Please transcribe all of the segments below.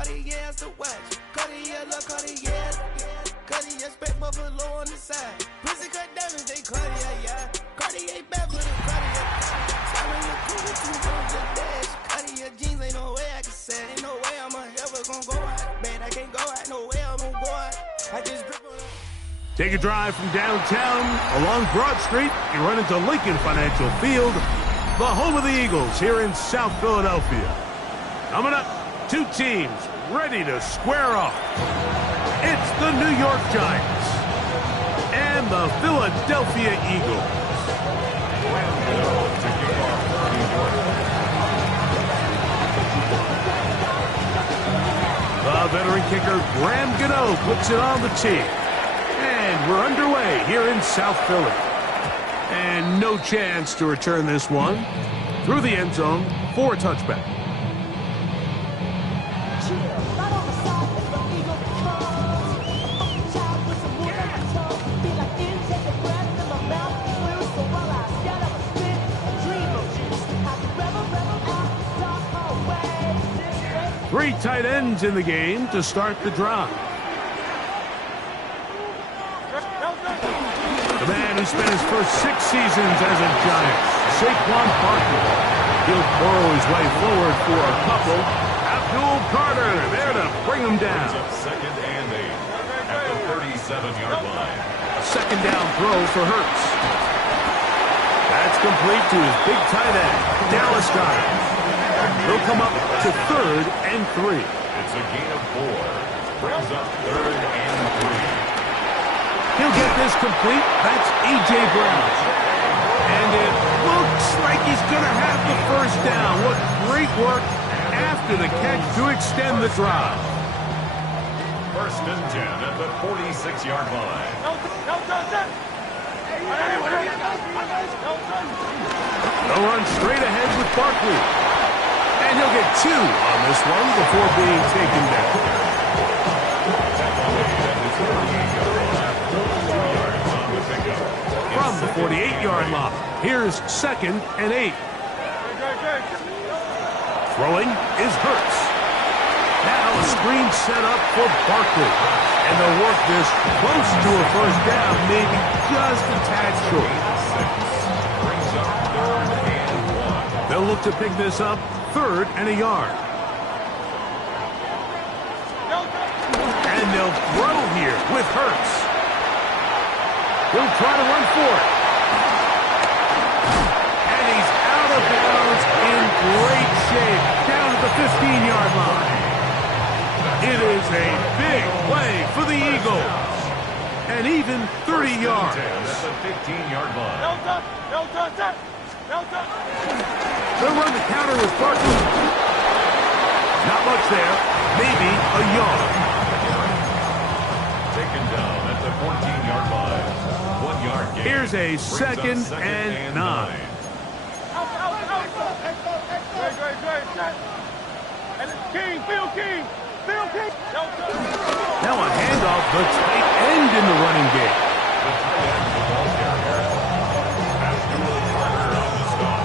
Cartier's the watch. Cartier, love Cartier. Cartier, spec buffalo on the side. Pussy cut diamonds, they Cartier, yeah. Cartier bad for the Cartier. Siren the cool with 2 rows of dash. Cartier jeans, ain't no way I can say. Ain't no way I'm ever gonna go out. Man, I can't go out, no way I'm gonna go out. I just grip on it. Take a drive from downtown along Broad Street. You run into Lincoln Financial Field, the home of the Eagles here in South Philadelphia. Coming up, 2 teams ready to square off. It's the New York Giants and the Philadelphia Eagles. The veteran kicker Graham Gano puts it on the tee. And we're underway here in South Philly. And no chance to return this one through the end zone for a touchback. Three tight ends in the game to start the drive. The man who spent his first 6 seasons as a Giant, Saquon Barkley. He'll burrow his way forward for a couple. Abdul Carter there to bring him down. Second and 8 at the 37-yard line. A second down throw for Hurts. That's complete to his big tight end, Dallas Goedert. He'll come up to 3rd and 3. It's a gain of 4. Brings up 3rd and 3. He'll get this complete. That's A.J. Brown. And it looks like he's going to have the first down. What great work after the catch to extend the drive. First and 10 at the 46-yard line. They'll run straight ahead with Barkley. And he'll get 2 on this one before being taken down. From the 48-yard line, here's 2nd and 8. Throwing is Hurts. Now a screen set up for Barkley. And they'll work this close to a first down, maybe just a tad short. They'll look to pick this up 3rd and a yard. And they'll throw here with Hurts. He'll try to run for it. And he's out of bounds in great shape, down at the 15-yard line. It is a big play for the Eagles. And even 30 yards. That's a 15-yard line. They'll run the counter with Barkley. Not much there. Maybe a yard. Taken down at the 14-yard line. 1 yard gain. Here's a 2nd and 9. Now a handoff, the tight end in the running game. The tight end is the ball carrier. Abdul Carter on the stop.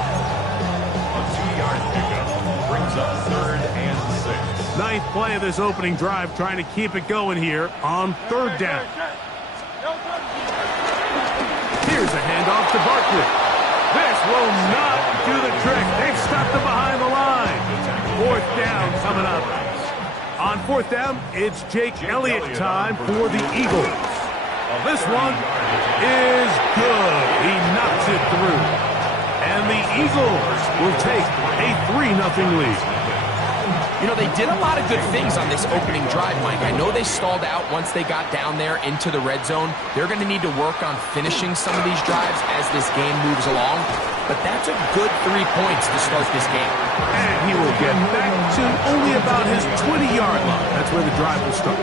A 2-yard pickup brings up 3rd and 6. 9th play of this opening drive, trying to keep it going here on 3rd down. Here's a handoff to Barkley. This will not do the trick. They've stopped him behind the line. 4th down coming up. On 4th down, it's Jake Elliott time for the Eagles. This one is good. He knocks it through. And the Eagles will take a 3-0 lead. You know, they did a lot of good things on this opening drive, Mike. I know they stalled out once they got down there into the red zone. They're going to need to work on finishing some of these drives as this game moves along. But that's a good 3 points to start this game. And he will get back to only about his 20-yard line. That's where the drive will start.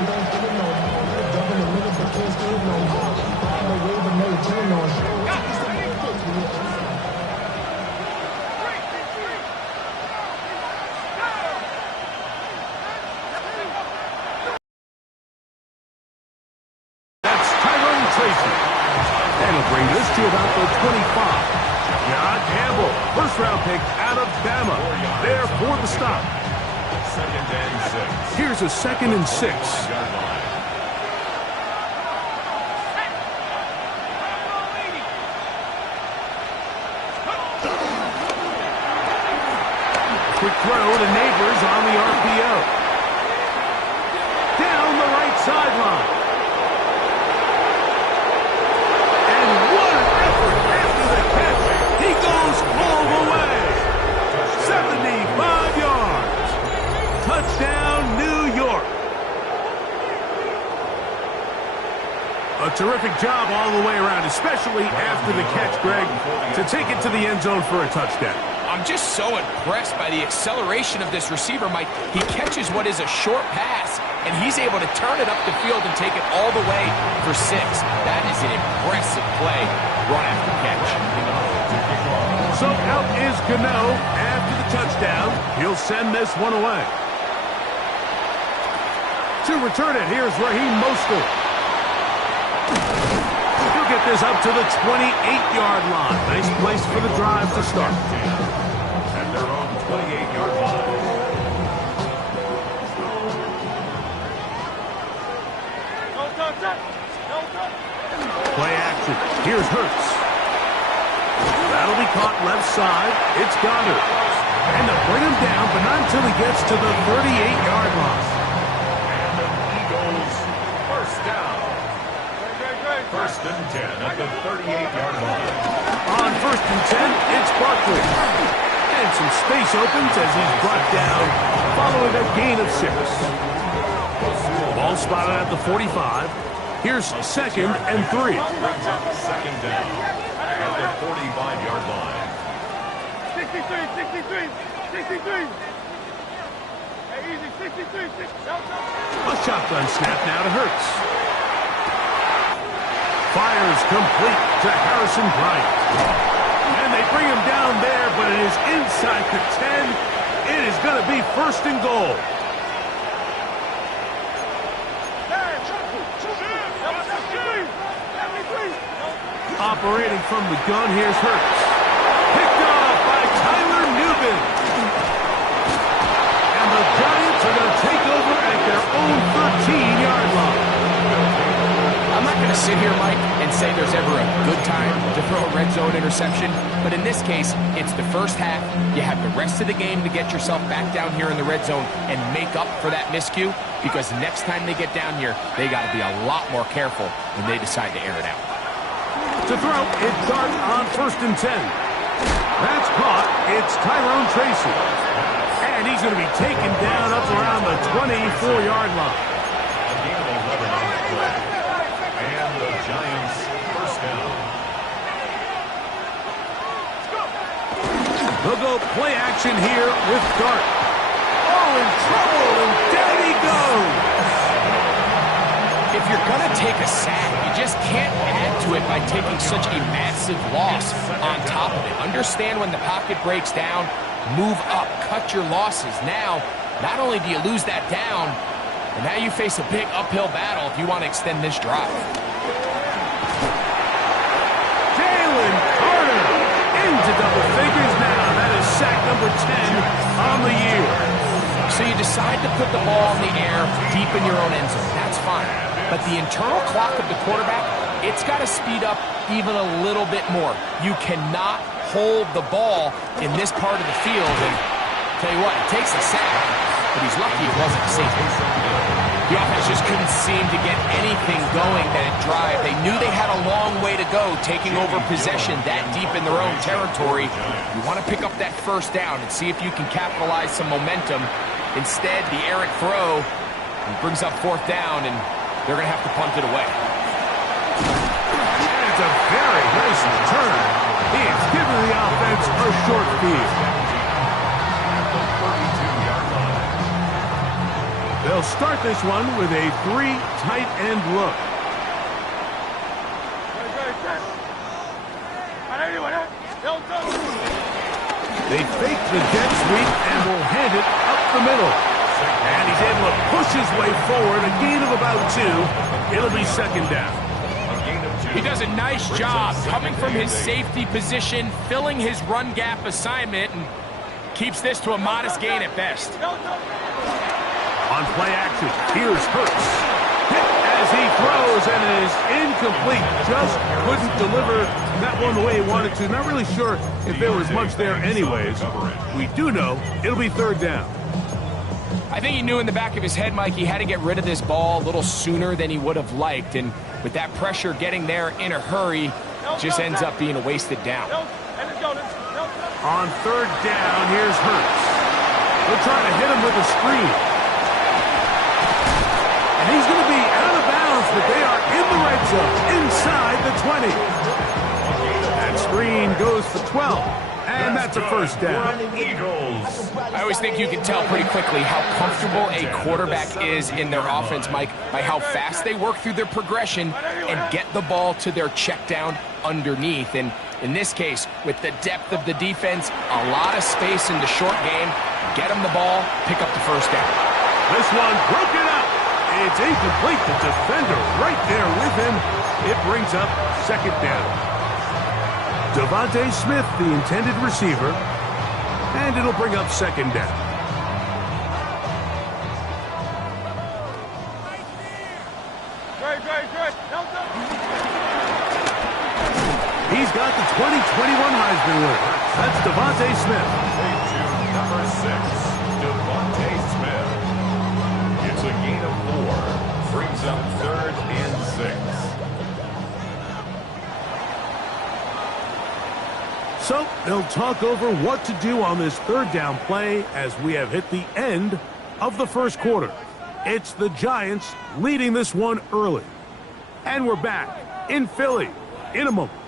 And he'll bring this to about the 25. John Campbell, first-round pick out of Bama, there for the stop. second and 6. Here's a 2nd and 6. Quick throw to Neighbors on the RPO. Down the right sideline. And what an effort after the catch. He goes all the way. 75 yards. Touchdown, New York. A terrific job all the way around, especially after the catch, Greg, to take it to the end zone for a touchdown. I'm just so impressed by the acceleration of this receiver, Mike. He catches what is a short pass, and he's able to turn it up the field and take it all the way for 6. That is an impressive play, run after catch. So out is Gano after the touchdown. He'll send this one away. To return it, here's Raheem Mostert. He'll get this up to the 28-yard line. Nice place for the drive to start. At their own 28-yard line. Play action. Here's Hurts. That'll be caught left side. It's Goddard. And they'll bring him down, but not until he gets to the 38-yard line. And he goes first down. First and 10 at the 38-yard line. On 1st and 10, it's Barkley. And some space opens as he's brought down following a gain of 6. Ball spotted at the 45. Here's 2nd and 3. Brings up second down at the 45-yard line. 63. Hey, easy, 63. A shotgun snap now to Hurts. Fires complete to Harrison Bryant. And they bring him down there, but it is inside the 10. It is going to be 1st and goal. Operating from the gun, here's Hurts. Picked off by Tyler Newman. And the Giants are going to take over at their own 13-yard line. I'm not going to sit here, Mike, and say there's ever a good time to throw a red zone interception, but in this case, it's the first half. You have the rest of the game to get yourself back down here in the red zone and make up for that miscue, because next time they get down here, they got to be a lot more careful when they decide to air it out. To throw, it's Dart on 1st and 10. That's caught. It's Tyrone Tracy. And he's going to be taken down up around the 24-yard line. A gain of 11 on the play. And the Giants first down. They'll go play action here with Dart. Oh, in trouble, and down he goes. If you're going to take a sack, you just can't add to it by taking such a massive loss on top of it. Understand when the pocket breaks down, move up, cut your losses. Now, not only do you lose that down, but now you face a big uphill battle if you want to extend this drive. Jalen Carter into double figures now. That is sack number 10 on the year. So you decide to put the ball in the air deep in your own end zone. That's fine. But the internal clock of the quarterback, it's got to speed up even a little bit more. You cannot hold the ball in this part of the field. And tell you what, it takes a sack, but he's lucky it wasn't a safety. The offense just couldn't seem to get anything going that drive. They knew they had a long way to go, taking over possession that deep in their own territory. You want to pick up that first down and see if you can capitalize some momentum. Instead, the errant throw brings up 4th down, and they're going to have to punt it away. And it's a very nice return. He is giving the offense a short field. At the 32-yard line. They'll start this one with a 3 tight end look. They fake the jet sweep and will hand it up the middle. And he's able to push his way forward, a gain of about 2. It'll be 2nd down. He does a nice job coming from his safety position, filling his run gap assignment, and keeps this to a modest gain at best. On play action, here's Hurts. Hit as he throws, and it is incomplete. Just couldn't deliver that one the way he wanted to. Not really sure if there was much there anyways. We do know it'll be third down. I think he knew in the back of his head, Mike, he had to get rid of this ball a little sooner than he would have liked. And with that pressure getting there in a hurry, just ends up being a wasted down. On third down, here's Hurts. They'll try to hit him with a screen. And he's going to be out of bounds, but they are in the red zone, inside the 20. That screen goes for 12, and that's a first down. I always think you can tell pretty quickly how comfortable a quarterback is in their offense, Mike, by how fast they work through their progression and get the ball to their check down underneath. And in this case, with the depth of the defense, a lot of space in the short game, get them the ball, pick up the first down. This one broken up. It's incomplete. The defender right there with him. It brings up second down. Devontae Smith, the intended receiver, and it'll bring up second down. He's got the 2021 Heisman winner. That's Devontae Smith. Number 6, Devontae Smith. It's a gain of 4. Brings up third and 6. So they'll talk over what to do on this third down play as we have hit the end of the first quarter. It's the Giants leading this one early. And we're back in Philly in a moment.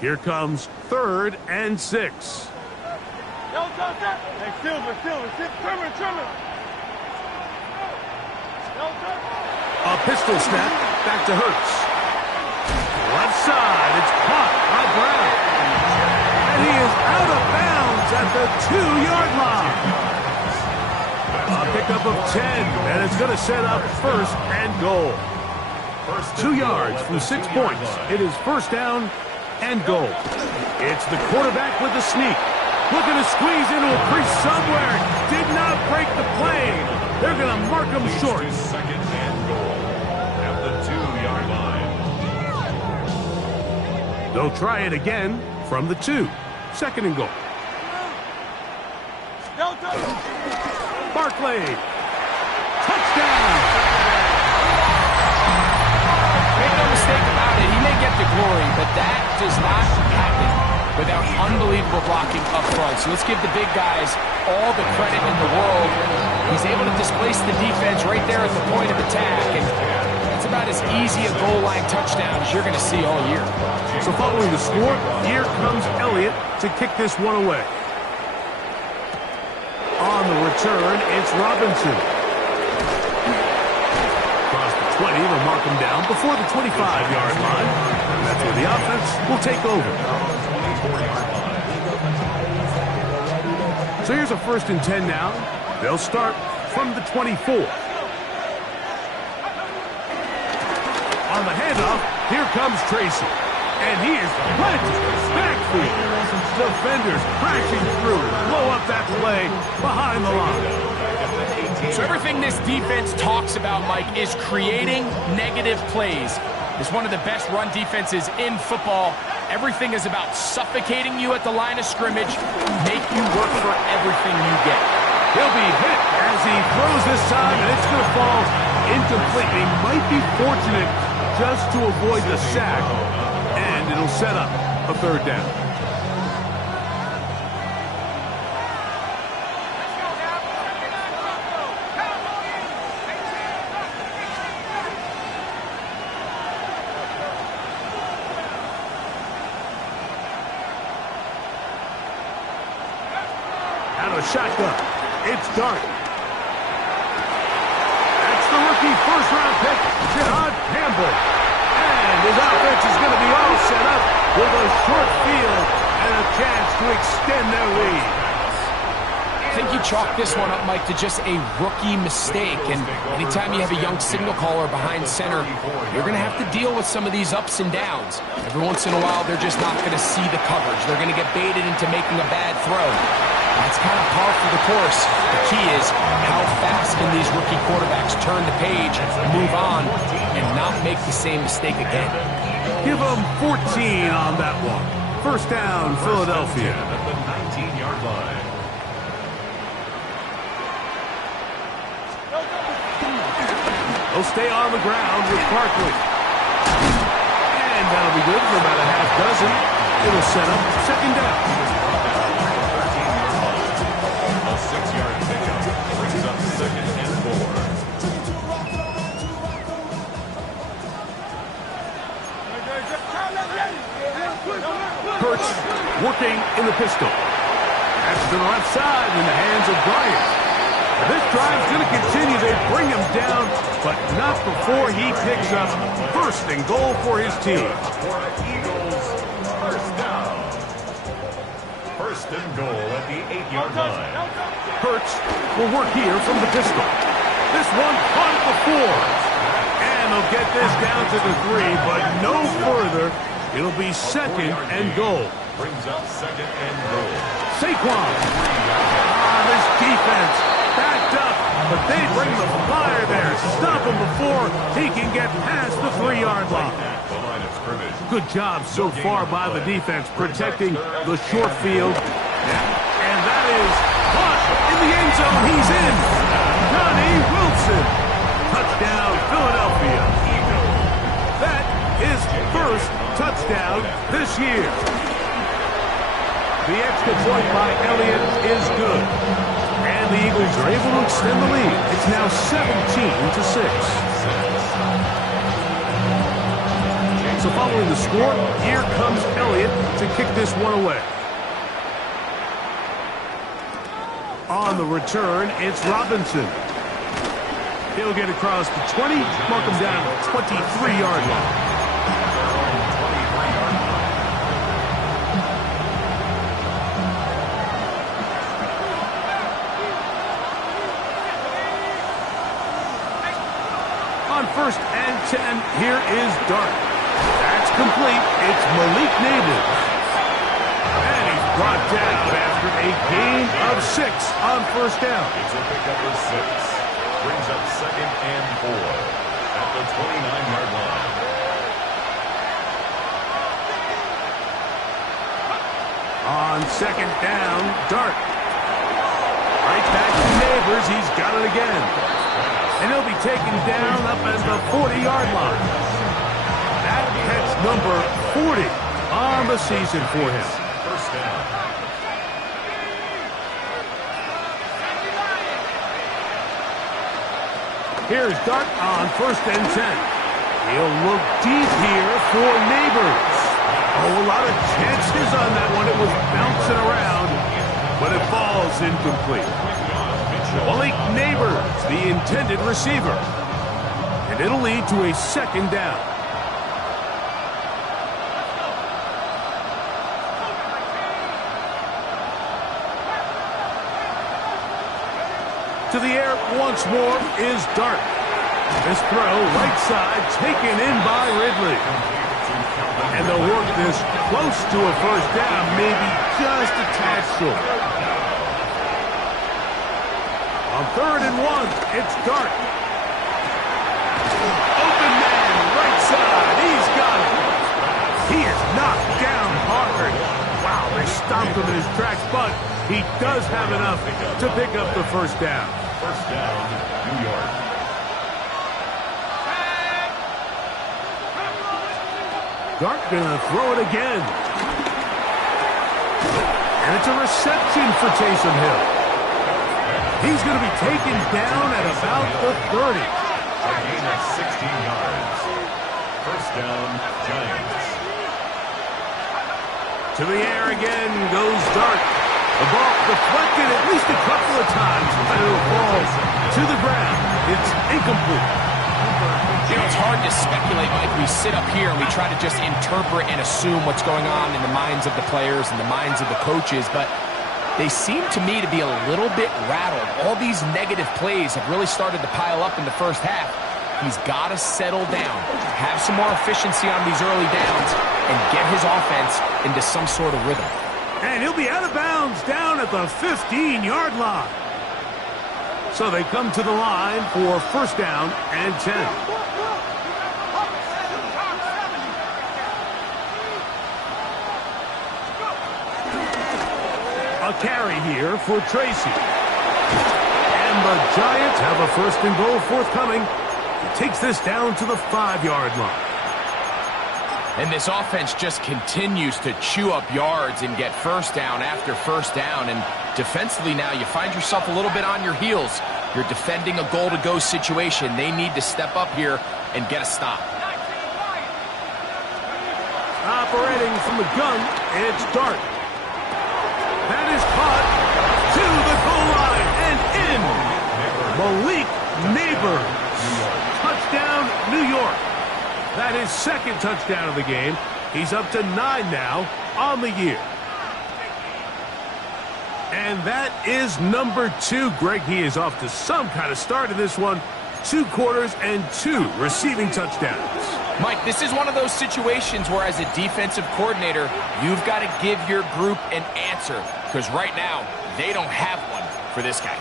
Here comes third and 6. Hey, Silver. Trimmer. A pistol snap, back to Hurts. Left side, it's caught by Brown. And he is out of bounds at the 2-yard line. A pickup of 10, and it's going to set up first and goal. 2 yards from 6 points. It is first down and goal. It's the quarterback with the sneak. Looking to squeeze into a crease somewhere. Did not break the play. They're going to mark him short. Second and goal at the 2-yard line. They'll try it again from the 2. Second and goal. Barkley. Touchdown. Make no mistake about it, he may get the glory, but that does not happen without unbelievable blocking up front. So let's give the big guys all the credit in the world. He's able to displace the defense right there at the point of attack, and that's about as easy a goal line touchdown as you're going to see all year. So following the score, here comes Elliott to kick this one away. On the return, it's Robinson. Across the 20, they'll mark him down before the 25-yard line. And that's where the offense will take over. So here's a first and 10 now. They'll start from the 24. On the handoff, here comes Tracy. And he is planted. Backfield. Defenders crashing through. Blow up that play behind the line. So everything this defense talks about, Mike, is creating negative plays. It's one of the best run defenses in football. Everything is about suffocating you at the line of scrimmage, make you work for everything you get. He'll be hit as he throws this time, and it's going to fall incomplete. He might be fortunate just to avoid the sack, and it'll set up a third down. Out of shotgun, it's Dart. That's the rookie first-round pick, Jihad Campbell. And his offense is going to be all set up with a short field and a chance to extend their lead. think you chalk this one up, Mike, to just a rookie mistake. And anytime you have a young signal caller behind center, you're going to have to deal with some of these ups and downs. Every once in a while, they're just not going to see the coverage. They're going to get baited into making a bad throw. That's kind of par for the course. The key is how fast can these rookie quarterbacks turn the page, move on, and not make the same mistake again. Give them 14 on that one. First down, Philadelphia. At the 19-yard line. They'll stay on the ground with Barkley. And that'll be good for about a half dozen. It'll set up second down. A 6-yard pickup brings up second and 4. Hurts working in the pistol. That's to the left side in the hands of Bryant. This drive's going to continue. They bring him down, but not before he picks up first and goal for his team. For Eagles, first down. First and goal at the 8-yard line. Hurts will work here from the pistol. This one caught at the 4. And they'll get this down to the 3, but no further. It'll be second and goal. Brings up second and goal. Saquon. This defense backed up, but they bring the fire there. Stop him before he can get past the 3-yard line. The line of scrimmage. Good job so far by the defense protecting the short field. And that is caught in the end zone. He's in. Johnny Wilson. Touchdown, Philadelphia. That is first touchdown this year. The extra point by Elliott is good. And the Eagles are able to extend the lead. It's now 17-6. So following the score, here comes Elliott to kick this one away. On the return, it's Robinson. He'll get across the 20, mark him down to 23-yard line. First and 10, here is Dart. That's complete. It's Malik Nabers. And he's brought down after a gain of 6 on first down. It's a pickup of 6. Brings up second and 4 at the 29-yard line. On second down, Dart. Right back to Nabers. He's got it again. And he'll be taken down up at the 40-yard line. That catch number 40 on the season for him. First down. Here's Dart on first and 10. He'll look deep here for Nabers. Oh, a lot of chances on that one. It was bouncing around, but it falls incomplete. Malik Nabers, the intended receiver. And it'll lead to a second down. To the air once more is Dart. This throw, right side, taken in by Ridley. And they'll work this close to a first down, maybe just a tad short. On third and 1, it's Dart. Open man, right side, he's got it. He is knocked down hard. Wow, they stomped him in his tracks, but he does have enough to pick up the first down. First down, New York. Dart gonna throw it again. And it's a reception for Taysom Hill. He's going to be taken down at about the 30. A gain of 16 yards. First down, Giants. To the air again goes Dart. The ball deflected at least a couple of times, but it'll fall to the ground. It's incomplete. You know, it's hard to speculate, Mike. We sit up here and we try to just interpret and assume what's going on in the minds of the players and the minds of the coaches, but they seem to me to be a little bit rattled. All these negative plays have really started to pile up in the first half. He's got to settle down, have some more efficiency on these early downs, and get his offense into some sort of rhythm. And he'll be out of bounds down at the 15-yard line. So they come to the line for first down and 10. A carry here for Tracy. And the Giants have a first and goal forthcoming. He takes this down to the 5-yard line. And this offense just continues to chew up yards and get first down after first down. And defensively now, you find yourself a little bit on your heels. You're defending a goal-to-go situation. They need to step up here and get a stop. Operating from the gun, it's Dart. That is caught to the goal line and in. Malik Neighbors. Touchdown, New York. That is second touchdown of the game. He's up to 9 now on the year. And that is number 2. Greg, he is off to some kind of start in this one. 2 quarters and 2 receiving touchdowns. Mike, this is one of those situations where as a defensive coordinator, you've got to give your group an answer. Because right now, they don't have one for this guy.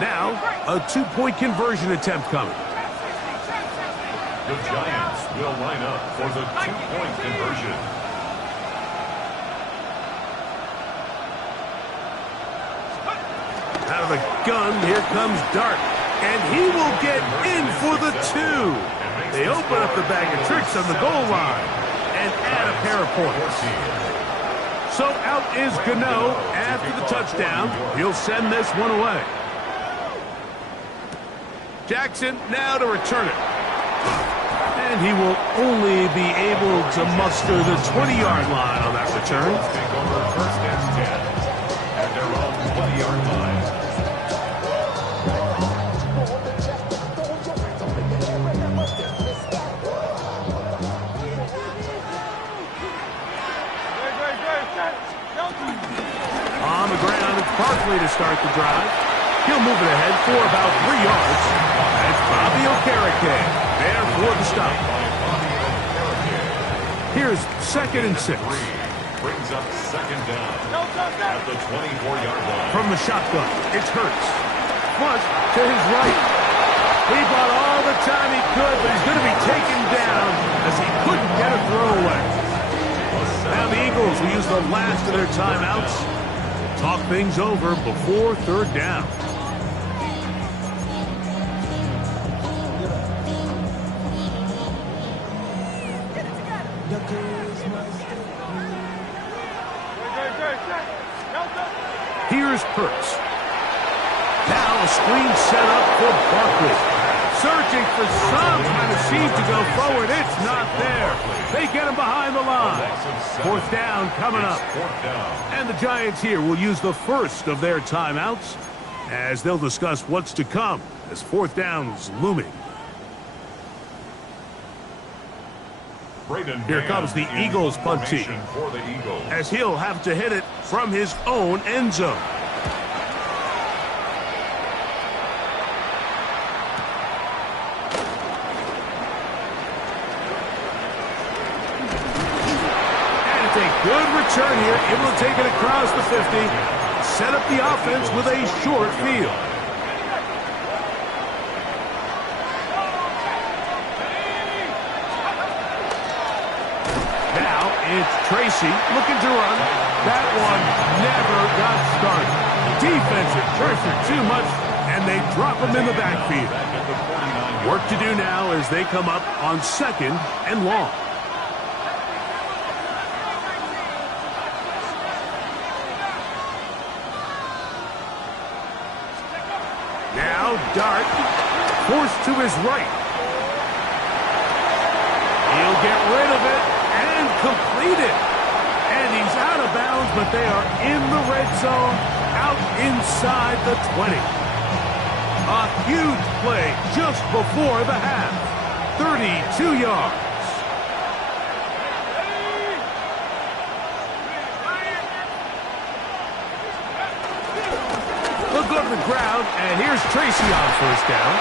Now, a 2-point conversion attempt coming. The Giants will line up for the 2-point conversion. Out of the gun, here comes Dart. And he will get in for the 2. They open up the bag of tricks on the goal line and add a pair of points. So out is Gano after the touchdown. He'll send this one away. Jackson now to return it. And he will only be able to muster the 20-yard line on that return. Take over first and 10 at their own 20-yard line. On the ground, it's Barkley to start the drive. He'll move it ahead for about 3 yards. That's Bobby Okereke there for the stop. Here's second and 6. Brings up second down at the 24-yard line. From the shotgun, it's Hurts. Flush to his right. He bought all the time he could, but he's going to be taken down as he couldn't get a throw away. Now the Eagles will use the last of their timeouts. Talk things over before third down. Here's Hurts. Now a screen set up for Barkley. Searching for some kind of seam to go forward. It's not there. They get him behind the line. Fourth down coming up. And the Giants here will use the first of their timeouts as they'll discuss what's to come as fourth down is looming. Here comes the Eagles punt team as he'll have to hit it from his own end zone. And it's a good return here, able to take it across the 50, set up the offense with a short field. It's Tracy looking to run. That one never got started. Defensive pressure too much, and they drop him in the backfield. Work to do now as they come up on second and long. Now Dart forced to his right. He'll get rid of it. Completed. And he's out of bounds, but they are in the red zone, out inside the 20. A huge play just before the half. 32 yards. go to the ground, and here's Tracy on first down.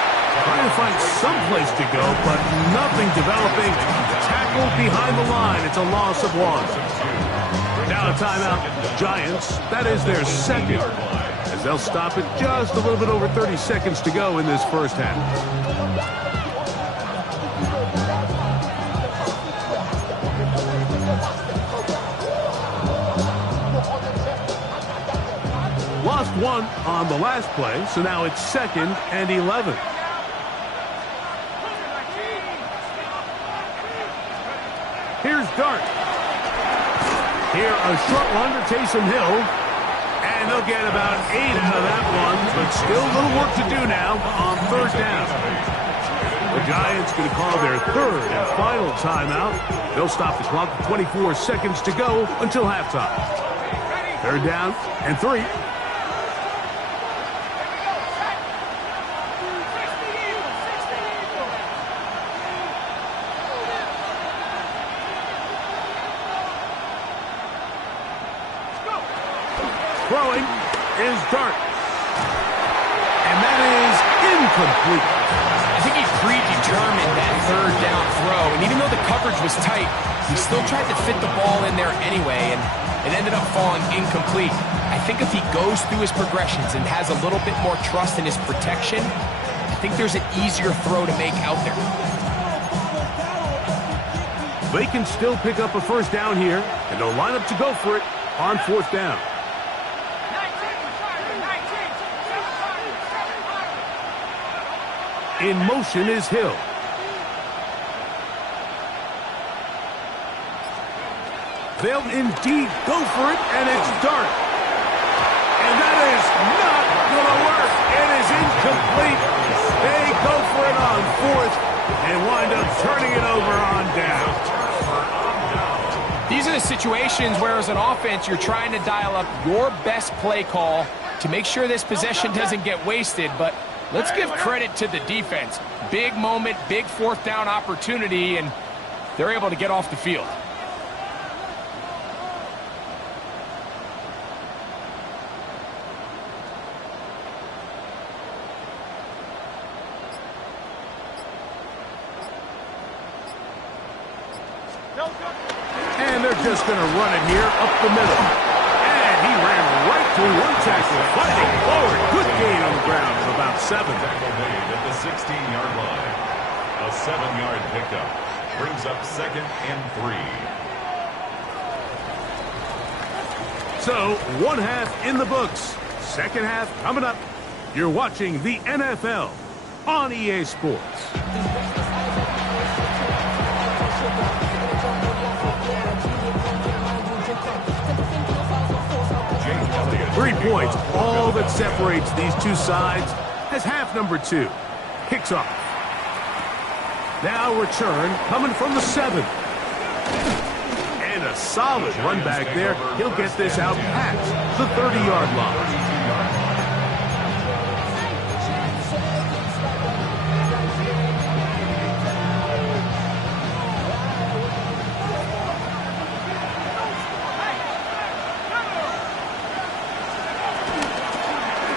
Trying to find some place to go, but nothing developing. Tackled behind the line. It's a loss of 1. Now a timeout. Giants, that is their second, as they'll stop it just a little bit over 30 seconds to go in this first half. Lost 1 on the last play, so now it's 2nd and 11. Here's Dart. Here, a short one to Taysom Hill. And they'll get about 8 out of that one, but still a little work to do now on third down. The Giants going to call their third and final timeout. They'll stop the clock with 24 seconds to go until halftime. Third down and 3. Throwing is Dart. And that is incomplete. I think he predetermined that third down throw, and even though the coverage was tight, he still tried to fit the ball in there anyway, and it ended up falling incomplete. I think if he goes through his progressions and has a little bit more trust in his protection, I think there's an easier throw to make out there. They can still pick up a first down here, and they'll line up to go for it on fourth down. In motion is Hill. They'll indeed go for it, and it's Dart. And that is not going to work. It is incomplete. They go for it on fourth and wind up turning it over on down. These are the situations where, as an offense, you're trying to dial up your best play call to make sure this possession doesn't get wasted, but let's give credit to the defense. Big moment, big fourth down opportunity, and they're able to get off the field. And they're just going to run it here up the middle. And he ran right through one tackle, fighting forward. Good gain on the ground of about 7. Tackle made at the 16-yard line. A 7-yard pickup brings up 2nd and 3. So, one half in the books. Second half coming up. You're watching the NFL on EA Sports. 3 points, all that separates these two sides as half number 2 kicks off. Now return coming from the 7. And a solid run back there. He'll get this out past the 30-yard line.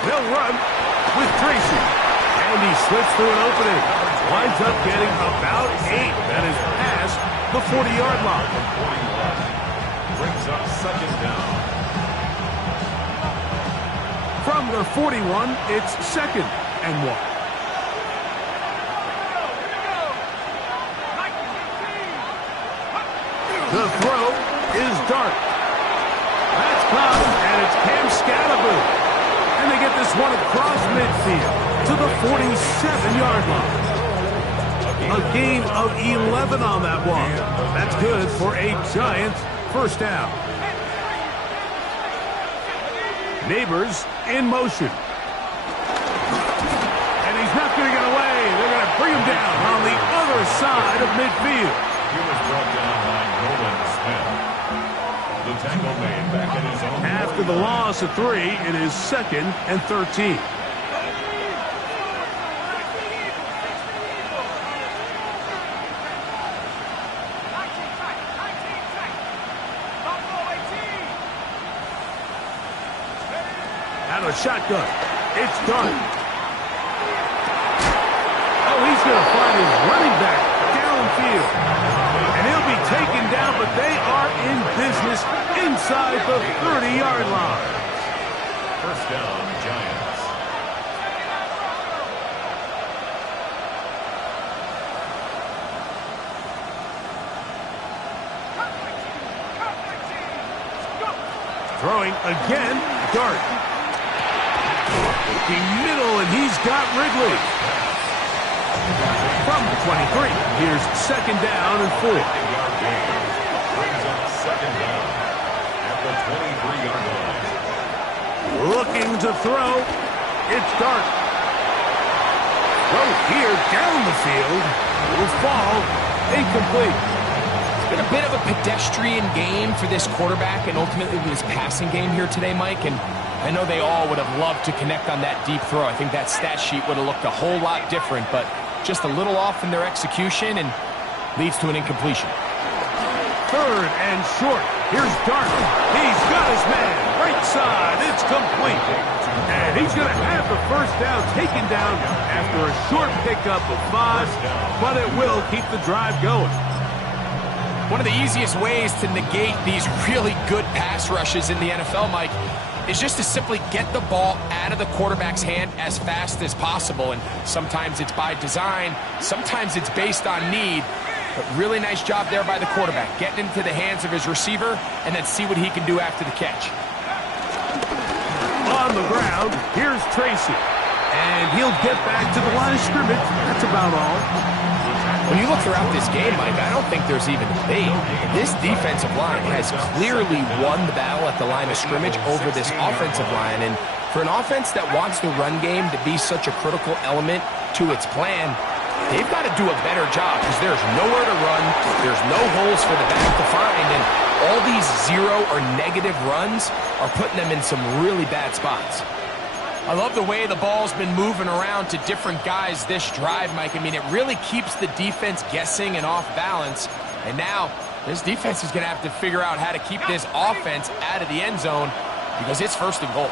They'll run with Tracy. And he slips through an opening. Winds up getting about 8. That is past the 40-yard line. Brings up 2nd down. From the 41, it's 2nd and 1. The throw is Dart. That's caught, and it's Cam Scatterboot. And they get this one across midfield to the 47-yard line. A gain of 11 on that one. That's good for a Giants first down. Neighbors in motion. And he's not going to get away. They're going to bring him down on the other side of midfield. He was brought down by Nolan Smith. The tackle made back in his own. After the loss of 3, it is 2nd and 13. Out of shotgun. It's done. Oh, he's going to find his running back downfield. And he'll be taken down, but they are in business inside the 30-yard line. First down, Giants. Throwing again, Dart. The middle, and he's got Wrigley. From the 23, here's second down and 4. Brings up second down at the 23-yard line. Looking to throw. It's Dart. Throw here down the field. Will fall. Incomplete. It's been a bit of a pedestrian game for this quarterback and ultimately this passing game here today, Mike. And I know they all would have loved to connect on that deep throw. I think that stat sheet would have looked a whole lot different, but just a little off in their execution and leads to an incompletion. Third and short. Here's Dart. He's got his man. Right side. It's complete. And he's going to have the first down taken down after a short pickup of 5, but it will keep the drive going. One of the easiest ways to negate these really good pass rushes in the NFL, Mike, is just to simply get the ball out of the quarterback's hand as fast as possible. And sometimes it's by design, sometimes it's based on need. But really nice job there by the quarterback, getting into the hands of his receiver and then see what he can do after the catch. On the ground, here's Tracy. And he'll get back to the line of scrimmage. That's about all. When you look throughout this game, Mike, I don't think there's even a debate. This defensive line has clearly won the battle at the line of scrimmage over this offensive line. And for an offense that wants the run game to be such a critical element to its plan, they've got to do a better job because there's nowhere to run, there's no holes for the back to find, and all these zero or negative runs are putting them in some really bad spots. I love the way the ball's been moving around to different guys this drive, Mike. I mean, it really keeps the defense guessing and off balance. And now this defense is going to have to figure out how to keep this offense out of the end zone because it's first and goal.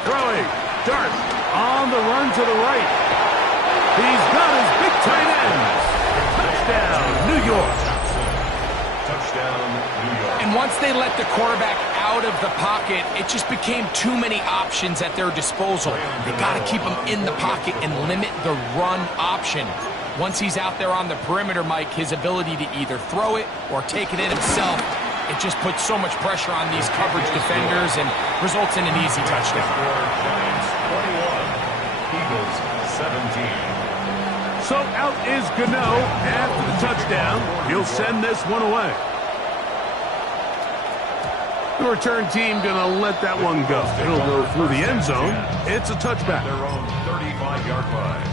Throwing. Dart on the run to the right. He's got his big tight ends. Touchdown, New York. Touchdown, New York. And once they let the quarterback out of the pocket, it just became too many options at their disposal. They got to keep him in the pocket and limit the run option. Once he's out there on the perimeter, Mike, his ability to either throw it or take it in himself, it just puts so much pressure on these coverage defenders and results in an easy touchdown. Giants 21, Eagles 17. So out is Gano after the touchdown. He'll send this one away. The return team going to let that one go. It'll go through the end zone. It's a touchback. Their own 35-yard line.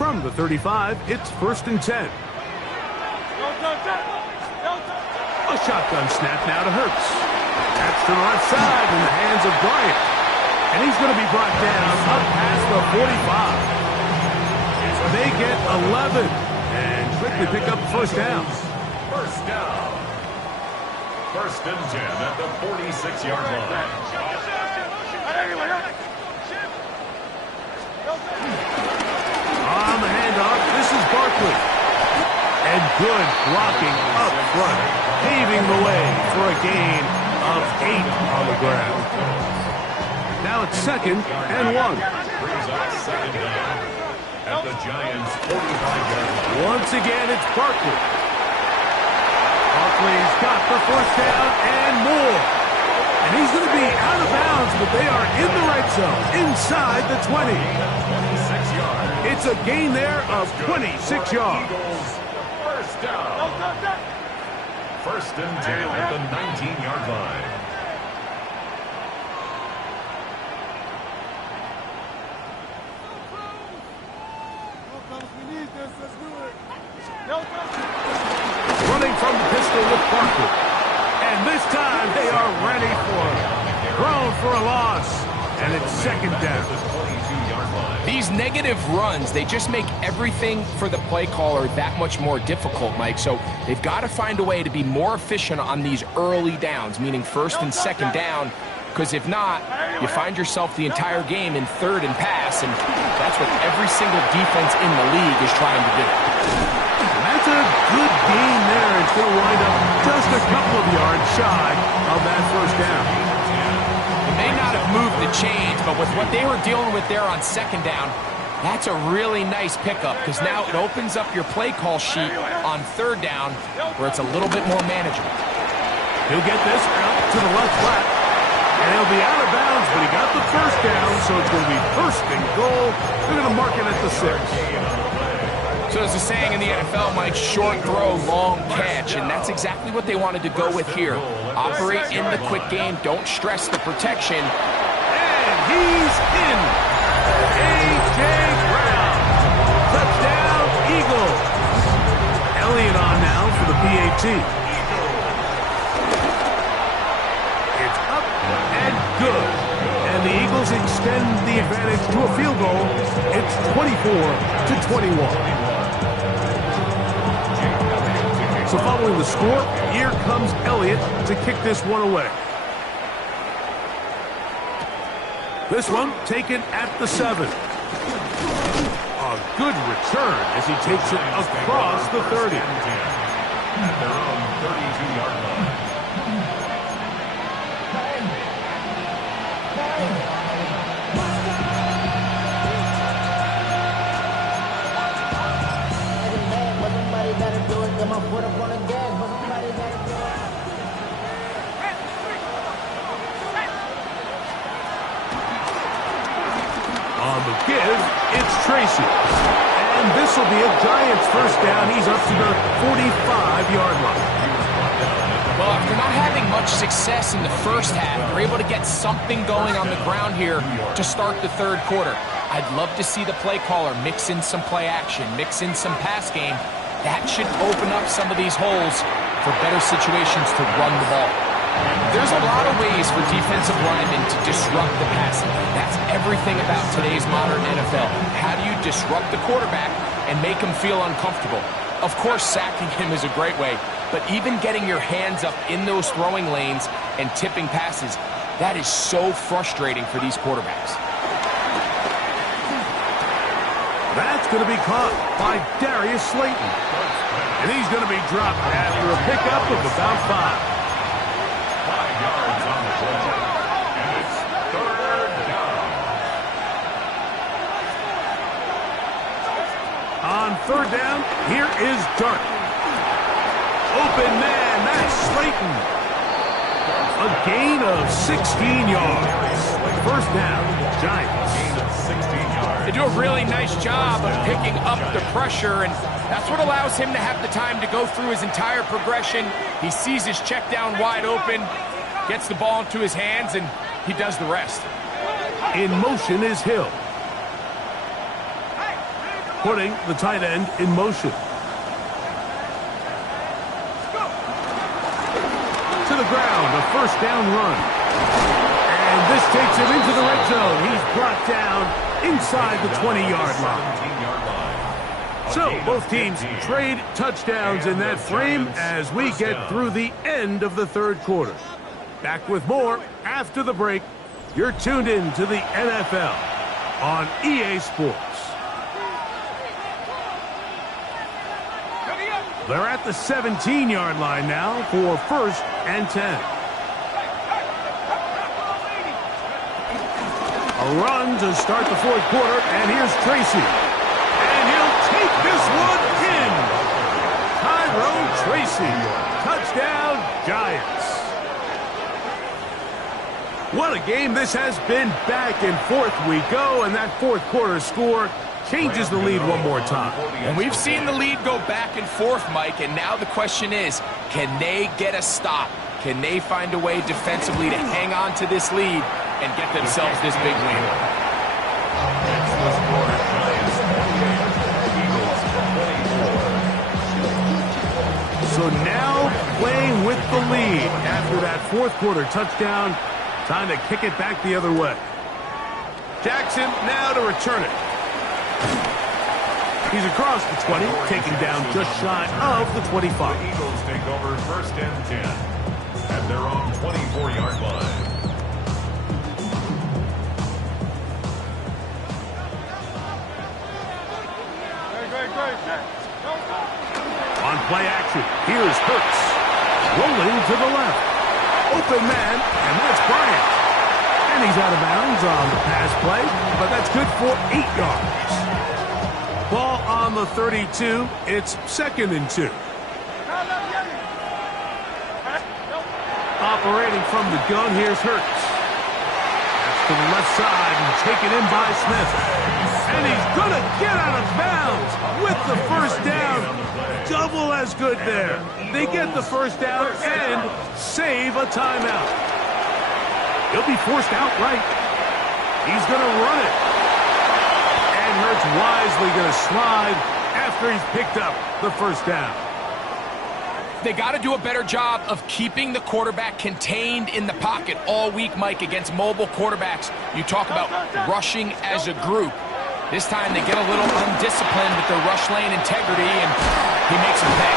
From the 35, it's first and 10. A shotgun snap now to Hurts. That's to the left side in the hands of Bryant. And he's going to be brought down up past the 45. They get 11 and quickly pick up the first down. First down. First and 10 at the 46-yard line. On the handoff, this is Barkley. And good blocking up front, paving the way for a gain of 8 on the ground. Now it's second and 1. Brings up second down at the Giants' 45-yard line. Once again, it's Barkley. Barkley's got the first down and more. And he's going to be out of bounds, but they are in the red zone, inside the 20. 26 yards. It's a gain there of 26 yards. Eagles, first down. First and 10 at the 19-yard line. Running from the pistol with Barkley. And this time they are ready for it. Thrown for a loss. And it's second down. These negative runs, they just make everything for the play caller that much more difficult, Mike. So they've got to find a way to be more efficient on these early downs, meaning first and second down, because if not, you find yourself the entire game in third and pass, and that's what every single defense in the league is trying to do. And that's a good gain there. It's going to wind up just a couple of yards shy of that first down. May not have moved the chains, but with what they were dealing with there on second down, that's a really nice pickup because now it opens up your play call sheet on third down where it's a little bit more manageable. He'll get this out to the left flat, and he'll be out of bounds, but he got the first down, so it's going to be first and goal. They're going to mark it at the 6. So there's a saying in the NFL, Mike, short throw, long catch, and that's exactly what they wanted to go with here. Operate in the quick game, don't stress the protection. And he's in. A.J. Brown. Touchdown, Eagles. Elliott on now for the PAT. It's up and good. And the Eagles extend the advantage to a field goal. It's 24-21. So following the score, here comes Elliott to kick this one away. This one taken at the 7. A good return as he takes it across the 30. At their own 32-yard line. On the give, it's Tracy. And this will be a Giants first down. He's up to the 45-yard line. Well, after not having much success in the first half, they're able to get something going on the ground here to start the third quarter. I'd love to see the play caller mix in some play action, mix in some pass game. That should open up some of these holes for better situations to run the ball. There's a lot of ways for defensive linemen to disrupt the passing. That's everything about today's modern NFL. How do you disrupt the quarterback and make him feel uncomfortable? Of course, sacking him is a great way, but even getting your hands up in those throwing lanes and tipping passes, that is so frustrating for these quarterbacks. That's going to be caught by Darius Slayton. And he's going to be dropped after a pickup of about 5. 5 yards on the play. And it's third down. On third down, here is Dart. Open man, that's Slayton. A gain of 16 yards. First down, Giants. Gain of 16 yards. They do a really nice job of picking up the pressure, and that's what allows him to have the time to go through his entire progression. He sees his check down wide open, gets the ball into his hands, and he does the rest. In motion is Hill. Putting the tight end in motion. To the ground, a first down run. And this takes him into the red zone. He's brought down inside the 20-yard line. 17-yard line. So both teams trade touchdowns in that frame as we get through the end of the third quarter. Back with more after the break. You're tuned in to the NFL on EA Sports. They're at the 17-yard line now for first and 10. A run to start the fourth quarter, and here's Tracy. And he'll take this one in. Tyrone Tracy. Touchdown, Giants. What a game this has been. Back and forth we go, and that fourth quarter score changes the lead one more time. And we've seen the lead go back and forth, Mike, and now the question is, can they get a stop? Can they find a way defensively to hang on to this lead and get themselves this big win? It's the score. Giants 28, Eagles 24. So So now playing with the lead after that fourth quarter touchdown. Time to kick it back the other way. Jackson now to return it. He's across the 20, taking down just shy of the 25. The Eagles take over 1st and 10 at their own 24-yard line. On play action, here's Hurts. Rolling to the left. Open man, and that's Bryant. And he's out of bounds on the pass play, but that's good for 8 yards. Ball on the 32. It's 2nd and 2. Operating from the gun, here's Hurts. That's to the left side and taken in by Smith. And he's going to get out of bounds with the first down. Double as good there. They get the first down and save a timeout. He'll be forced outright. He's going to run it. And Hurts wisely going to slide after he's picked up the first down. They got to do a better job of keeping the quarterback contained in the pocket all week, Mike, against mobile quarterbacks. You talk about rushing as a group. This time they get a little undisciplined with their rush lane integrity, and he makes a pay.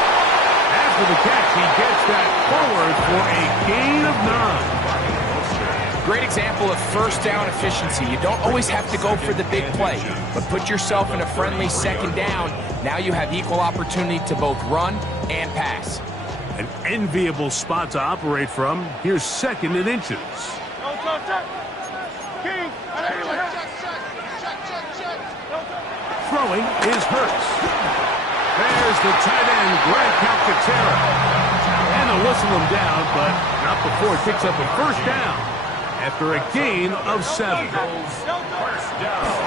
After the catch, he gets that forward for a gain of 9. Great example of first down efficiency. You don't always have to go for the big play, but put yourself in a friendly second down. Now you have equal opportunity to both run and pass. An enviable spot to operate from. Here's 2nd and inches. Throwing is Hurts. There's the tight end, Grant Calcaterra. And they'll whistle him down, but not before he picks up a first down after a gain of 7.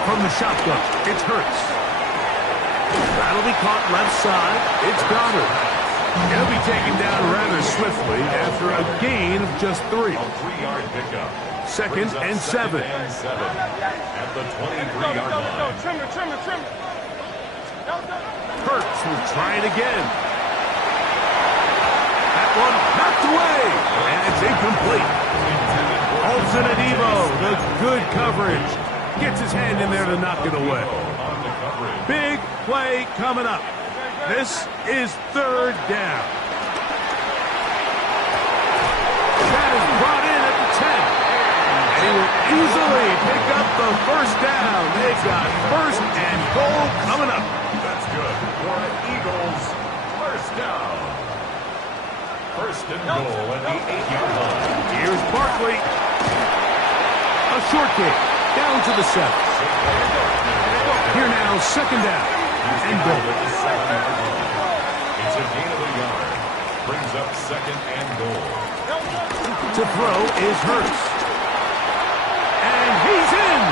From the shotgun, it's Hurts. That'll be caught left side. It's Goddard. He'll be taken down rather swiftly after a gain of just 3. 3-yard pickup. 2nd and 7. At the 23-yard line. Hurts will try it again. That one knocked away, and it's incomplete. Olsen and Evo, the good coverage. Gets his hand in there to knock it away. Big play coming up. This is 3rd down. That is brought in at the 10. And he will easily pick up the first down. They've got 1st and goal coming up. That's good for the Eagles. First down. 1st and goal at the 8-yard line. Here's Barkley. A short kick down to the 7. Here now, 2nd down and goal. It's a gain of a yard. Brings up 2nd and goal. To throw is Hurts. And he's in.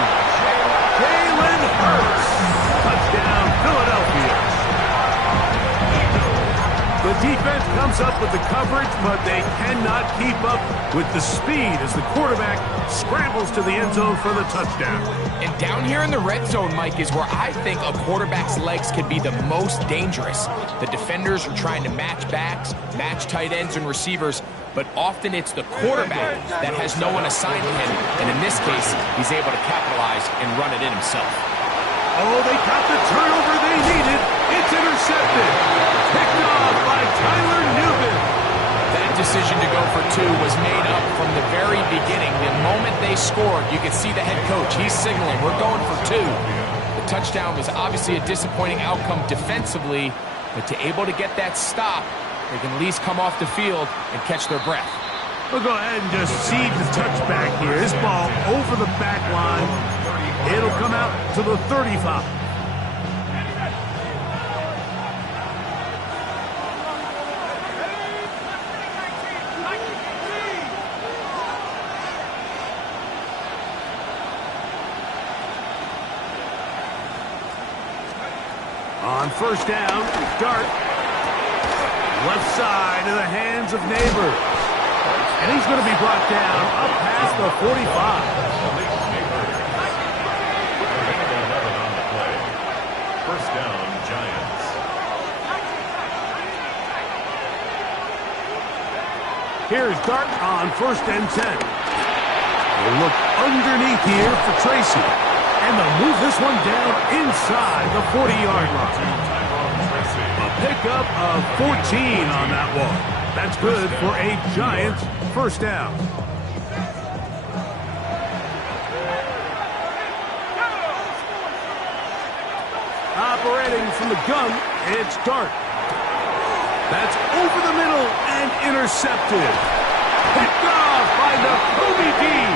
Jalen Hurts. Touchdown, Philadelphia. The defense comes up with the coverage, but they cannot keep up with the speed as the quarterback scrambles to the end zone for the touchdown. And down here in the red zone, Mike, is where I think a quarterback's legs can be the most dangerous. The defenders are trying to match backs, match tight ends and receivers, but often it's the quarterback that has no one assigned to him, and in this case, he's able to capitalize and run it in himself. Oh, they got the turnover they needed. It's intercepted. Picked off by Tyler Newman. That decision to go for 2 was made up from the very beginning. The moment they scored, you could see the head coach. He's signaling, we're going for 2. The touchdown was obviously a disappointing outcome defensively, but to able to get that stop, they can at least come off the field and catch their breath. We'll go ahead and just seed the touchback here. This ball over the back line. It'll come out to the 35. On 1st down, Dart. Left side in the hands of Neighbors. And he's going to be brought down up past the 45. First down, Giants. Here's Dart on 1st and 10. They'll look underneath here for Tracy. And they'll move this one down inside the 40-yard line. A pickup of 14 on that one. That's good for a Giants first down. Operating from the gun, it's Dart. That's over the middle and intercepted. Picked off by Nakobe Dean.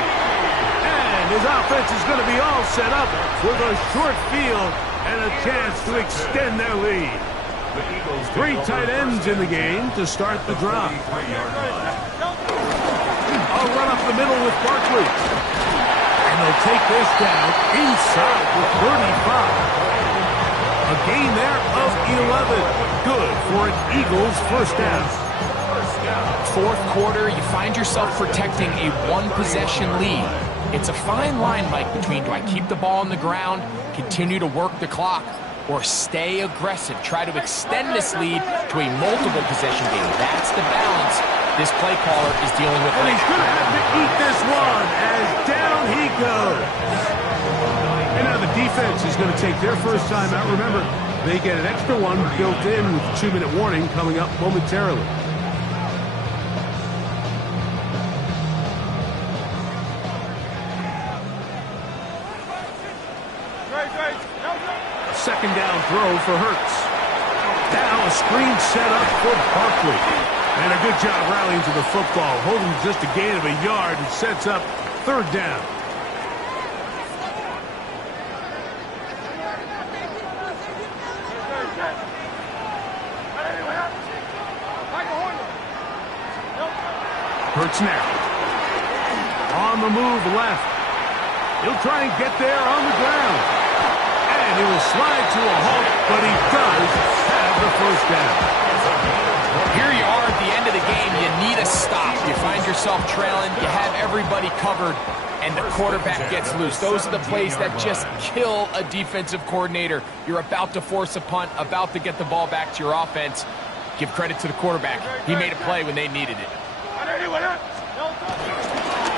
And his offense is going to be all set up with a short field and a chance to extend their lead. 3 tight ends in the game to start the drive. I'll run up the middle with Barkley. And they'll take this down inside the 35. A gain there of 11. Good for an Eagles first down. Fourth quarter, you find yourself protecting a one-possession lead. It's a fine line, Mike, between do I keep the ball on the ground, continue to work the clock, or stay aggressive, try to extend this lead to a multiple possession game. That's the balance this play caller is dealing with. And he's going to have to eat this one as down he goes. And now the defense is going to take their first time out. Remember, they get an extra one built in with the 2-minute warning coming up momentarily. Second down throw for Hurts. Now a screen set up for Barkley. And a good job rallying to the football, holding just a gain of a yard and sets up 3rd down. Hurts now. On the move left. He'll try and get there on the ground. And he will slide to a halt, but he does have the first down. Here you are at the end of the game. You need a stop. You find yourself trailing. You have everybody covered, and the quarterback gets loose. Those are the plays that just kill a defensive coordinator. You're about to force a punt, about to get the ball back to your offense. Give credit to the quarterback. He made a play when they needed it.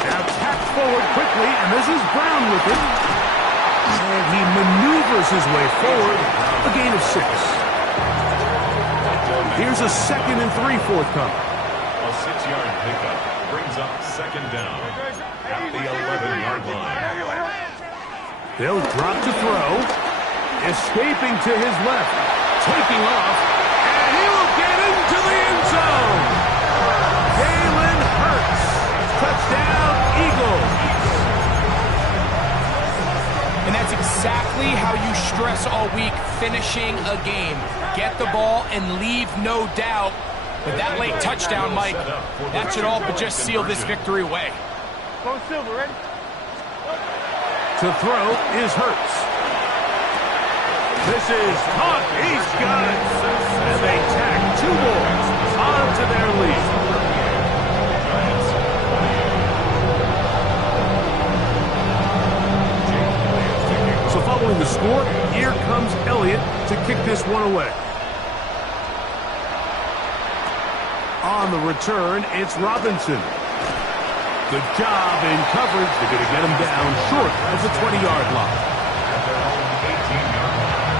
Now tapped forward quickly, and this is Brown with it. And he maneuvers his way forward, a gain of 6. Here's a 2nd and 3 forthcoming. A 6-yard pickup brings up 2nd down at the 11-yard line. They'll drop to throw. Escaping to his left. Taking off. And he will get into the end zone. Jalen Hurts. Touchdown, Eagles. And that's exactly how you stress all week, finishing a game. Get the ball and leave no doubt. With that late touchdown, Mike, that should all but just seal this victory away. Go Silver, ready? To throw is Hurts. This is caught. He's got it. And they tack 2 more onto their lead. So following the score, here comes Elliott to kick this one away. On the return, it's Robinson. Good job in coverage. They're going to get him down short of the 20-yard line. At their own 18-yard line.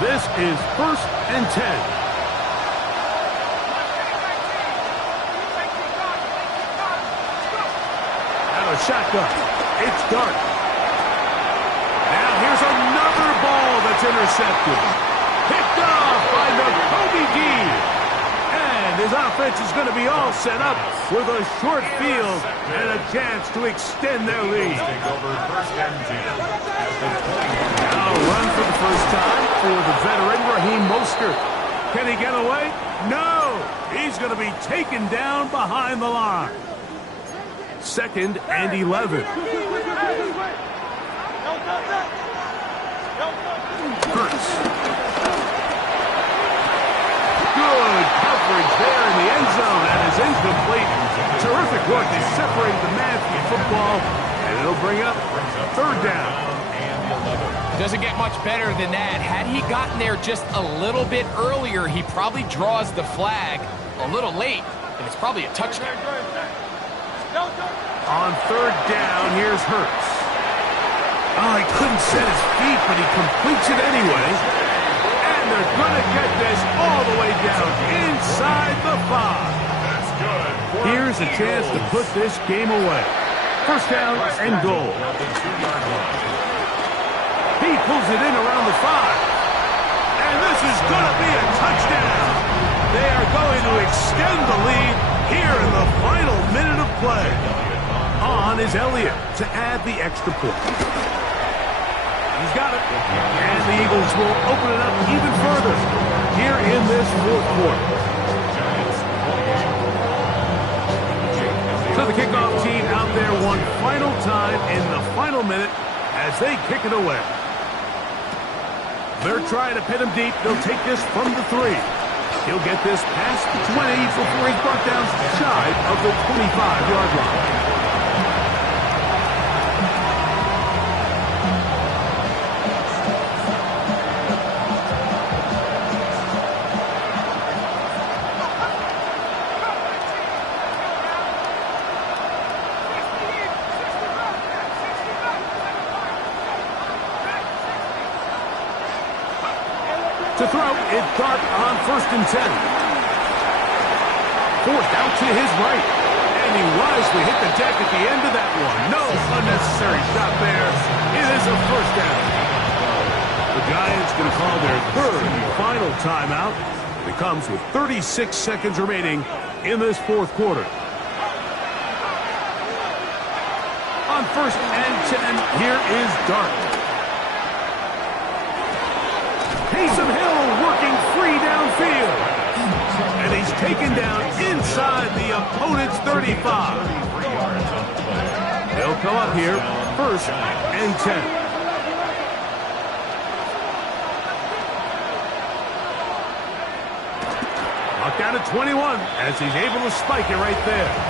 This is 1st and 10. Shotgun. It's Dart. Now here's another ball that's intercepted. Picked off by Nakobe Dean. And his offense is going to be all set up with a short field and a chance to extend their lead. Take over 1st and 10. Now run for the first time for the veteran Raheem Mostert. Can he get away? No. He's going to be taken down behind the line. 2nd and 11. Hurts. Good coverage there in the end zone. That is incomplete. Terrific work to separate the man from the football. And it'll bring up 3rd down. And 11. Doesn't get much better than that. Had he gotten there just a little bit earlier, he probably draws the flag a little late, and it's probably a touchdown. On third down, here's Hurts. Oh, he couldn't set his feet, but he completes it anyway. And they're going to get this all the way down inside the 5. That's good. Here's a chance to put this game away. First down and goal. He pulls it in around the 5. And this is going to be a touchdown. They are going to extend the lead here in the final minute of play. On is Elliott to add the extra point. He's got it. And the Eagles will open it up even further here in this fourth quarter. So the kickoff team out there one final time in the final minute as they kick it away. They're trying to pin him deep. They'll take this from the 3. He'll get this past the 20 before he's brought down shy of the 25-yard line. To throw, it's Dart on 1st and 10. Fourth out to his right. And he wisely hit the deck at the end of that one. No unnecessary shot there. It is a first down. The Giants going to call their third and final timeout. It comes with 36 seconds remaining in this fourth quarter. On 1st and 10, here is Dart. Taysom Hill working free downfield. And he's taken down inside the opponent's 35. They'll come up here, 1st and 10. Knocked down at 21 as he's able to spike it right there.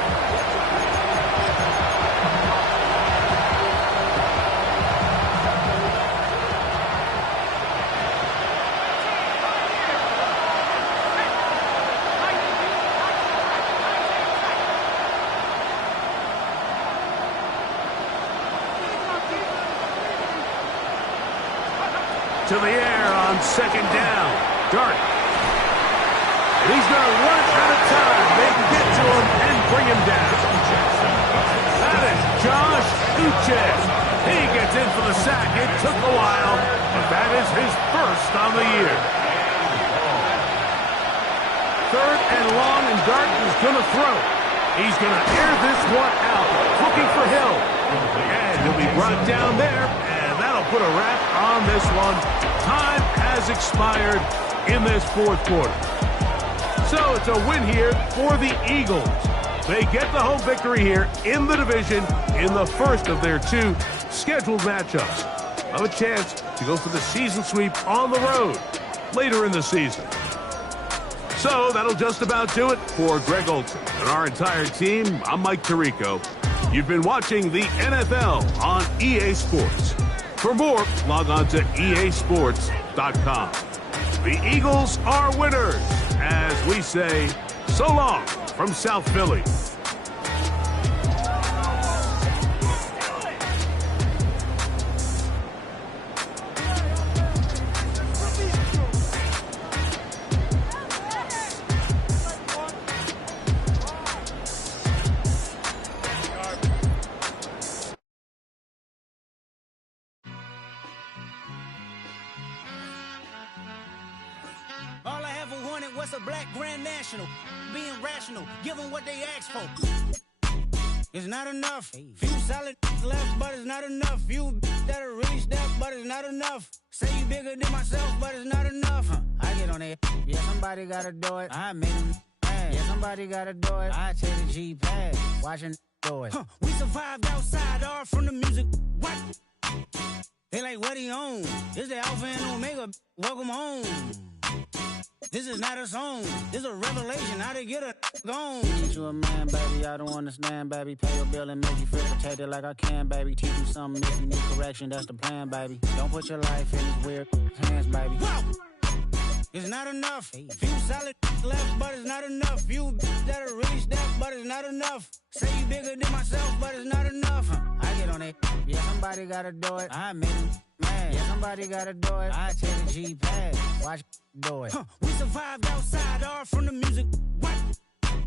To the air on 2nd down. Dart. And he's going to run out of time. They can get to him and bring him down. That is Josh Uche. He gets in for the sack. It took a while, but that is his first on the year. 3rd and long, and Dart is going to throw. He's going to air this one out, looking for Hill. And he'll be brought down there, and that'll put a wrap on this one. Time has expired in this fourth quarter. So it's a win here for the Eagles. They get the home victory here in the division in the first of their 2 scheduled matchups. Have a chance to go for the season sweep on the road later in the season. So that'll just about do it for Greg Olson and our entire team. I'm Mike Tirico. You've been watching the NFL on EA Sports. For more, log on to easports.com. The Eagles are winners, as we say, so long from South Philly. All I ever wanted was a black Grand National. Being rational, give them what they ask for. It's not enough. Few solid left, but it's not enough. Few that are really step, but it's not enough. Say you bigger than myself, but it's not enough. I get on it. Yeah, somebody gotta do it. I made them mad. Yeah, somebody gotta do it. I take the G-Pad. Watching do it. We survived outside, all from the music. What? They like, what he on? This the Alpha and Omega. Welcome home. This is not a song. This is a revelation. How to get a gone. Need you a man, baby. I don't understand, baby. Pay your bill and make you feel protected like I can, baby. Teach you something if you need correction. That's the plan, baby. Don't put your life in these weird hands, baby. Wow. It's not enough. Few solid left, but it's not enough. Few that'll really step, but it's not enough. Say you bigger than myself, but it's not enough. I get on it. Yeah, somebody gotta do it. I made him mad. Yeah, somebody gotta do it. I take the G-pad. Watch do it. We survived outside, all from the music. What?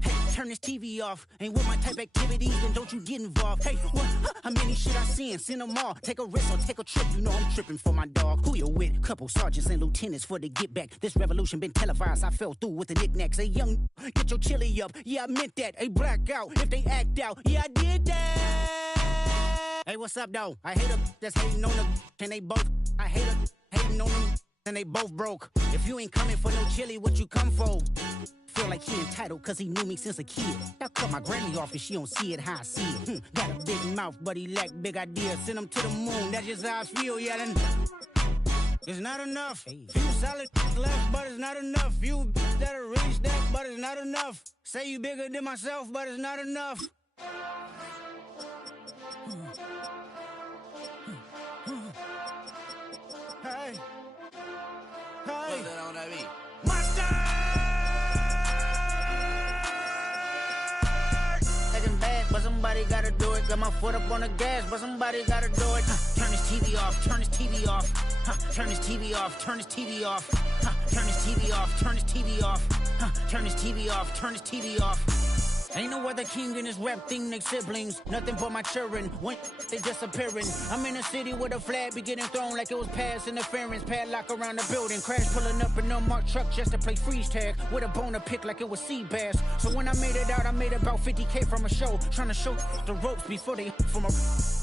Hey, turn this TV off. Ain't with my type activities, then don't you get involved. Hey, what? How many shit I seen? Send them all. Take a risk or take a trip. You know I'm tripping for my dog. Who you with? Couple sergeants and lieutenants for the get back. This revolution been televised. I fell through with the knickknacks. Hey, young, get your chili up. Yeah, I meant that. Hey, black out if they act out. Yeah, I did that. Hey, what's up, though? I hate them that's hating on them. And they both, I hate them hating on them. And they both broke. If you ain't coming for no chili, what you come for? Feel like he entitled cause he knew me since a kid. I cut my granny off and she don't see it how I see it. Got a big mouth but he lack big ideas. Send him to the moon, that's just how I feel yelling. It's not enough. Few solid left but it's not enough. Few that'll really step but it's not enough. Say you bigger than myself but it's not enough. Hey. Hey. Monster! Taking bad, but somebody gotta do it. Got my foot up on the gas, but somebody gotta do it. Turn this TV off, turn this TV off. Turn this TV off, turn this TV off. Turn this TV off, turn this TV off. Turn this TV off, turn this TV off. Ain't no other king in this rap thing, they siblings. Nothing but my children, when they disappearing. I'm in a city where the flag be getting thrown like it was past interference. Padlock around the building, crash pulling up an unmarked truck just to play freeze tag. With a bone to pick like it was sea bass. So when I made it out, I made about 50K from a show. Trying to show the ropes before they from a...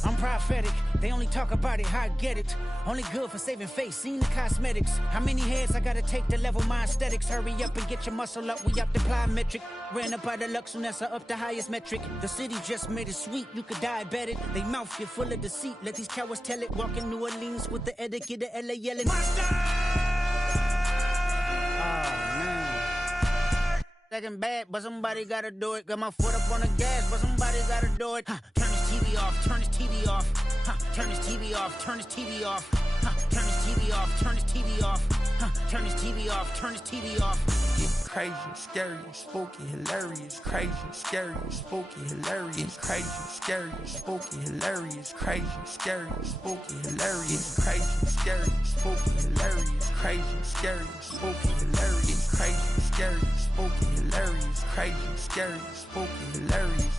I'm prophetic, they only talk about it, how I get it. Only good for saving face, seen the cosmetics. How many heads I gotta take to level my aesthetics? Hurry up and get your muscle up, we up the plyometric. Ran up out of luck, soon as I up the highest metric. The city just made it sweet, you could diabetic. They mouth get full of deceit, let these cowards tell it. Walk in New Orleans with the etiquette of LA yelling Monster! Taking bad, but somebody gotta do it. Got my foot up on the gas, but somebody gotta do it. Turn this TV off, turn this TV off. Turn this TV off, turn this TV off. Turn this TV off, turn this TV off. Turn this TV off, turn this TV off. Getting crazy, scary, spooky, hilarious. Crazy, scary, spooky, hilarious. Crazy, scary, spooky, hilarious. Crazy, scary, spooky, hilarious. Crazy, scary, spooky, hilarious. Crazy, scary, spooky, hilarious. Crazy, scary, spooky, hilarious. Crazy, scary, spooky, hilarious.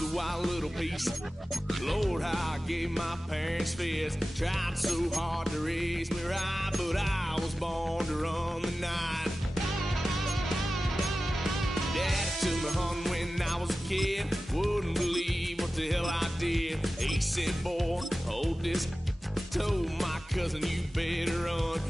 A wild little piece. Lord, how I gave my parents fits. Tried so hard to raise me right, but I was born to run the night. Daddy took me hunting when I was a kid. Wouldn't believe what the hell I did. He said, boy, hold this. Told my cousin, you better run.